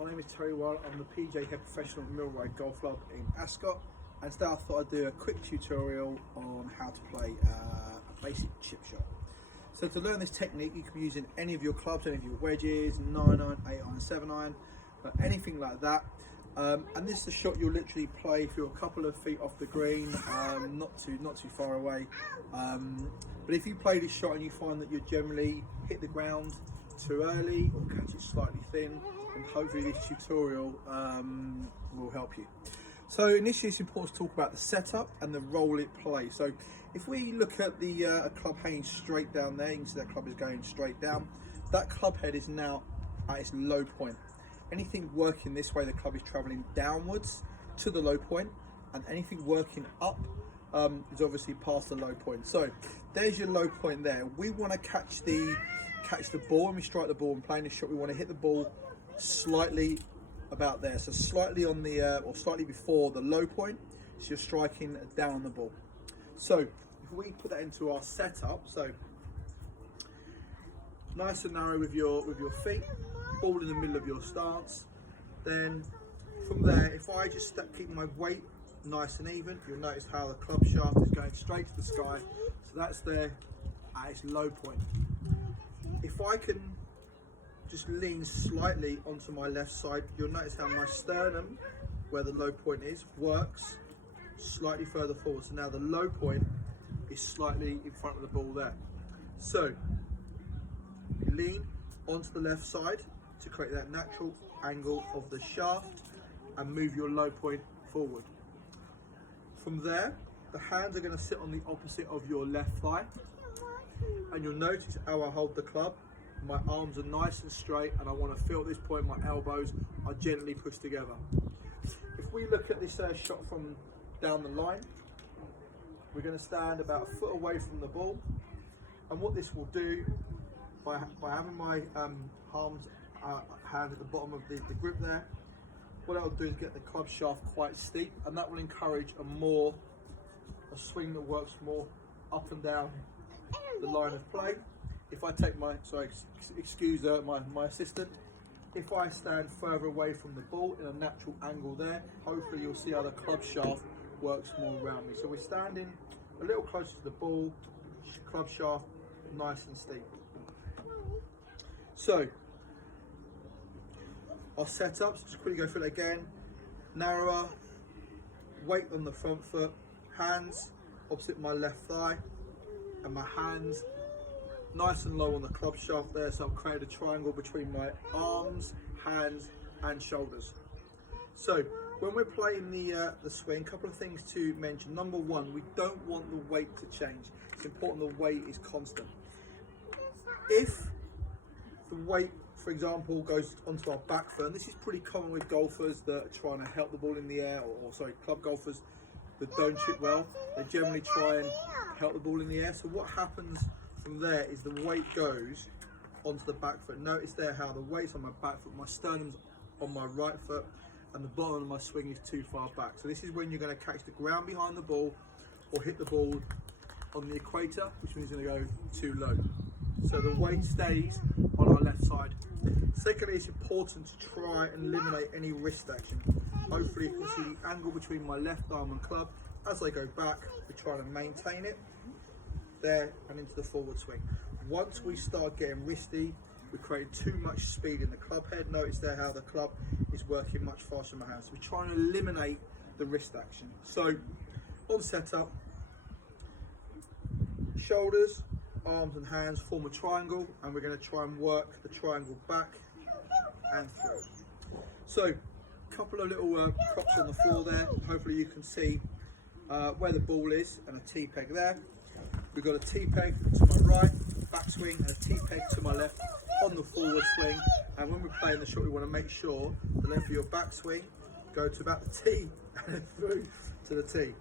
my name is Terry Wild. I'm the PJ Head Professional at Milroy Golf Club in Ascot, and today I thought I'd do a quick tutorial on how to play a basic chip shot. So to learn this technique, you can be using any of your clubs, any of your wedges, 9-iron, 8-iron, 7-iron, anything like that. And this is a shot you'll literally play if you're a couple of feet off the green, not too far away. But if you play this shot and you find that you generally hit the ground too early or catch it slightly thin, and hopefully this tutorial will help you. So initially it's important to talk about the setup and the role it plays. So if we look at the club hanging straight down there, you can see that club is going straight down. That club head is now at its low point. Anything working this way, the club is traveling downwards to the low point, and anything working up is obviously past the low point. So there's your low point there. We want to catch the ball. When we strike the ball and playing this shot, we want to hit the ball slightly about there, so slightly on the or slightly before the low point, so you're striking down the ball. So if we put that into our setup, so nice and narrow with your feet, ball in the middle of your stance, then from there, if I just keep my weight nice and even, you'll notice how the club shaft is going straight to the sky, so that's there at its low point. If I can just lean slightly onto my left side, you'll notice how my sternum, where the low point is, works slightly further forward. So now the low point is slightly in front of the ball there. So you lean onto the left side to create that natural angle of the shaft and move your low point forward. From there, the hands are going to sit on the opposite of your left thigh, and you'll notice how I hold the club. My arms are nice and straight, and I want to feel at this point my elbows are gently pushed together. If we look at this shot from down the line, we're going to stand about a foot away from the ball, and what this will do, by having my hand at the bottom of the grip there, what I'll do is get the club shaft quite steep, and that will encourage a swing that works more up and down the line of play. If I take my, excuse my assistant, if I stand further away from the ball in a natural angle there, hopefully you'll see how the club shaft works more around me. So we're standing a little closer to the ball, club shaft nice and steep. So our setup, so just quickly go through it again. Narrower, weight on the front foot, hands opposite my left thigh, and my hands nice and low on the club shaft there, so I've created a triangle between my arms, hands and shoulders. So when we're playing the swing, a couple of things to mention. Number one, we don't want the weight to change. It's important the weight is constant. If the weight, for example, goes onto our back foot, and this is pretty common with golfers that are trying to help the ball in the air, or sorry, club golfers that don't chip well, they generally try and help the ball in the air. So what happens from there is the weight goes onto the back foot. Notice there how the weight's on my back foot, my sternum's on my right foot, and the bottom of my swing is too far back. So this is when you're going to catch the ground behind the ball or hit the ball on the equator, which means you're going to go too low. So the weight stays on our left side. Secondly, it's important to try and eliminate any wrist action. Hopefully you can see the angle between my left arm and club. As I go back, we're trying to maintain it there and into the forward swing. Once we start getting wristy, we create too much speed in the club head. Notice there how the club is working much faster in my hands. So we're trying to eliminate the wrist action. So on setup, shoulders, arms and hands form a triangle, and we're going to try and work the triangle back and through. So a couple of little props on the floor there. Hopefully you can see where the ball is, and a tee peg there. We've got a tee peg to my right, backswing, and a tee peg to my left on the forward swing. And when we're playing the shot, we want to make sure the length of your backswing go to about the tee and then through to the tee.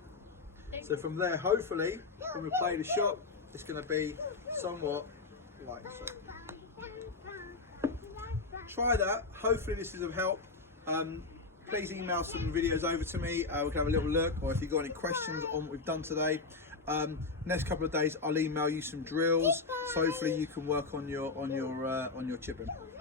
So from there, hopefully, when we play the shot, it's going to be somewhat like so. Try that. Hopefully this is of help. Please email some videos over to me. We can have a little look, or if you've got any questions on what we've done today. Next couple of days, I'll email you some drills, so hopefully you can work on your chipping.